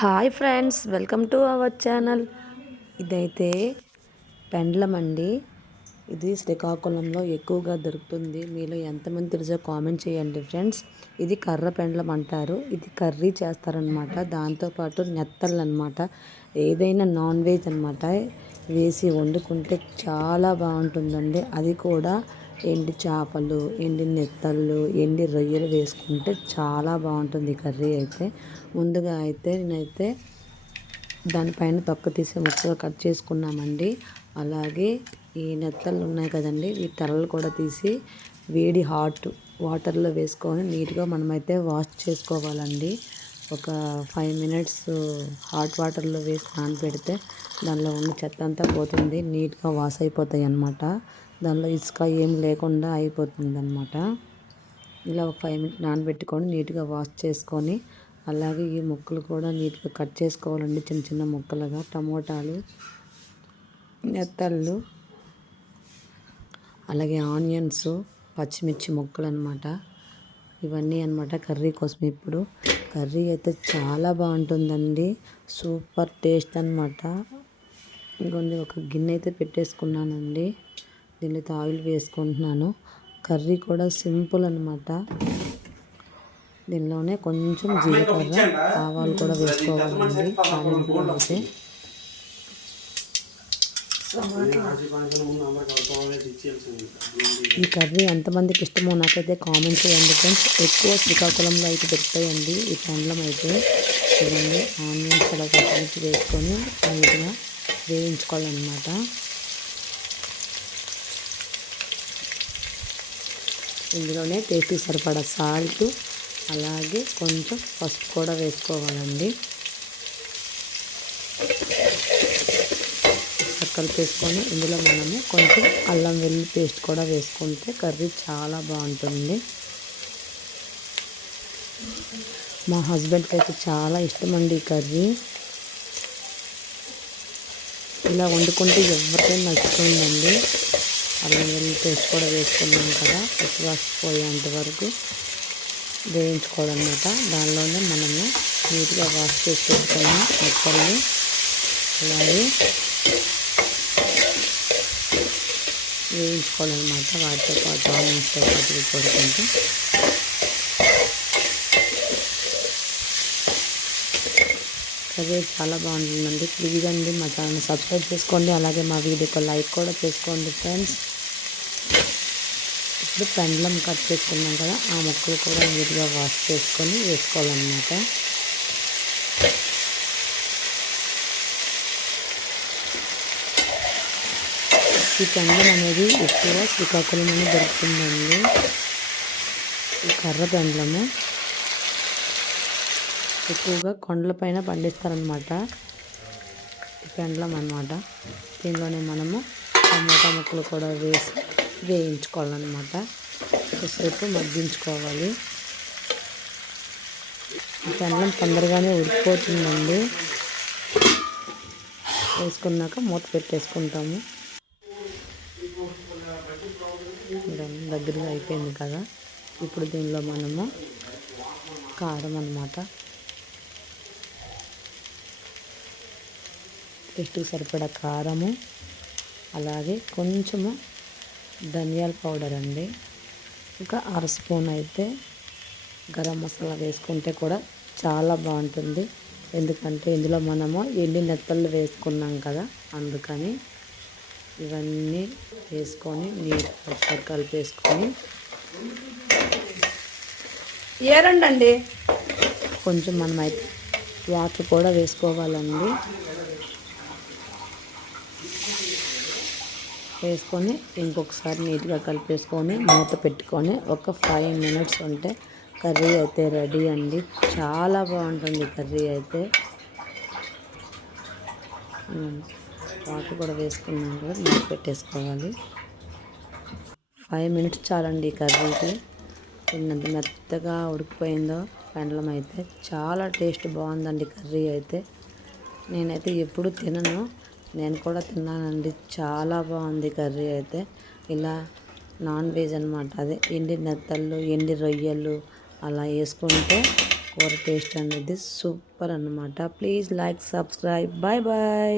Hi friends welcome to our channel. ఇదైతే పెండ్లం అండి. ఇది శ్రీకాకుళంలో ఎక్కువగా దొరుకుతుంది. మీలో ఎంతమంది తెలుసో కామెంట్ చేయండి ఫ్రెండ్స్. ఇది కర్ర పెండ్లం అంటారు. ఇది కర్రీ చేస్తారనమాట దాంతోపాటు నెత్తళ్ళు అనమాట ఏదైనా నాన్ వెజ్ అనమాట వేసి వండుకుంటే చాలా బాగుంటుందండి. అది కూడా ఎండి చేపలు ఎండి నెత్తళ్ళు ఎండి రొయ్యలు వేసుకుంటే చాలా బాగుంటుంది కర్రీ అయితే. ముందుగా అయితే నేనైతే దానిపైన తొక్క తీసే ముక్కలు కట్ చేసుకున్నామండి. అలాగే ఈ నెత్తళ్ళు ఉన్నాయి కదండి ఈ తెరలు కూడా తీసి వేడి హాట్ వాటర్లో వేసుకొని నీట్గా మనమైతే వాష్ చేసుకోవాలండి. ఒక ఫైవ్ మినిట్స్ హాట్ వాటర్లో వేసి నానబెడితే దానిలో ఉన్న చెత్త అంతా పోతుంది నీట్గా వాష్ అయిపోతాయి అన్నమాట దానిలో ఇసుక ఏం లేకుండా అయిపోతుంది అనమాట ఇలా ఒక ఫైవ్ మినిట్ నానబెట్టుకొని నీట్గా వాష్ చేసుకొని అలాగే ఈ ముక్కలు కూడా నీట్గా కట్ చేసుకోవాలండి. చిన్న చిన్న ముక్కలుగా. టమోటాలు నెత్తళ్ళు అలాగే ఆనియన్స్ పచ్చిమిర్చి ముక్కలు అనమాట ఇవన్నీ అనమాట కర్రీ కోసం ఇప్పుడు. కర్రీ అయితే చాలా బాగుంటుందండి. సూపర్ టేస్ట్ అనమాట ఇంకొంది ఒక గిన్నె అయితే పెట్టేసుకున్నానండి. దీనిలో ఆయిల్ వేసుకుంటున్నాను. కర్రీ కూడా సింపుల్ అనమాట దీనిలోనే కొంచెం జీలకర్ర ఆవాలు కూడా వేసుకోవాలండి. తాలింపులో అయితే. ఈ కర్రీ ఎంతమందికి ఇష్టమో నాకైతే కామెంట్ చేయండి ఫ్రెండ్స్. ఎక్కువ శ్రీకాకుళంలో అయితే దొరుకుతాయండి ఈ పండ్లం అయితే. చూడండి ఆనియన్స్ కూడా వేసుకొని నీట్గా వేయించుకోవాలన్నమాట. ఇందులోనే టేస్ట్ సరిపడా సాల్ట్ అలాగే కొంచెం పసుపు కూడా వేసుకోవాలండి. కలిపేసుకొని ఇందులో మనము కొంచెం అల్లం వెల్లుల్లి పేస్ట్ కూడా వేసుకుంటే కర్రీ చాలా బాగుంటుంది. మా హస్బెండ్కి అయితే చాలా ఇష్టం అండి ఈ కర్రీ. ఇలా వండుకుంటే ఎవరికైనా నచ్చుతుందండి. అల్లం వెల్లుల్లి పేస్ట్ కూడా వేసుకున్నాం కదా పచ్చి పోయేంత వరకు వేయించుకోవాలన్నమాట. దానిలోనే మనము నీట్గా వాష్ చేసి పెట్టుకున్న మొక్కల్ని అలాగే వేయించుకోవాలన్నమాట. వాటితో పాటు ఆనియన్స్తో పాటు కొడుకుంటూ అదే చాలా బాగుంటుందండి. ప్లీజ్ అండి మా ఛానల్ సబ్స్క్రైబ్ చేసుకోండి. అలాగే మా వీడియోకి లైక్ కూడా చేసుకోండి ఫ్రెండ్స్. ఇప్పుడు పెండ్లం కట్ చేసుకున్నాం కదా ఆ ముక్కలు కూడా నీట్గా వాష్ చేసుకొని వేసుకోవాలన్నమాట. ఈ పెండ్లం అనేది ఎక్కువ శ్రీకాకుళంలోనే దొరుకుతుందండి. ఈ కర్ర పెండ్లము ఎక్కువగా కొండలపైన పండిస్తారనమాట ఈ పెండ్లం అనమాట దీనిలోనే మనము టమాటా ముక్కలు కూడా వేసి వేయించుకోవాలన్నమాట. కొద్దిసేపు మగ్గించుకోవాలి. అన్నం తొందరగానే ఉడికిపోతుందండి. వేసుకున్నాక మూత పెట్టేసుకుంటాము. దగ్గరగా అయిపోయింది కదా. ఇప్పుడు దీనిలో మనము కారం అనమాట టేస్ట్కి సరిపడా కారము అలాగే కొంచెము ధనియాల పౌడర్ అండి. ఇంకా అర స్పూన్ అయితే గరం మసాలా వేసుకుంటే కూడా చాలా బాగుంటుంది. ఎందుకంటే ఇందులో మనము ఎండి నెత్తళ్ళు వేసుకున్నాం కదా అందుకని ఇవన్నీ వేసుకొని నీరు ఒకసారి కలిపేసుకొని ఏరండి కొంచెం మనమైతే వాటర్ కూడా వేసుకోవాలండి. వేసుకొని ఇంకొకసారి నీట్గా కలిపేసుకొని మూత పెట్టుకొని ఒక ఫైవ్ మినిట్స్ ఉంటే కర్రీ అయితే రెడీ అండి. చాలా బాగుంటుంది కర్రీ అయితే. వాటర్ కూడా వేసుకున్నాం కూడా నీట్ పెట్టేసుకోవాలి. ఫైవ్ మినిట్స్ చాలండి కర్రీకి. తిన్నంత మెత్తగా ఉడికిపోయిందో పెండలం అయితే. చాలా టేస్ట్ బాగుందండి కర్రీ అయితే. నేనైతే ఎప్పుడు తినను. నేను కూడా తిన్నానండి. చాలా బాగుంది కర్రీ అయితే. ఇలా నాన్ వెజ్ అనమాట అదే ఎండి నెత్తళ్ళు ఎండి రొయ్యలు అలా వేసుకుంటే కూర టేస్ట్ అనేది సూపర్ అన్నమాట. Please like subscribe. Bye bye.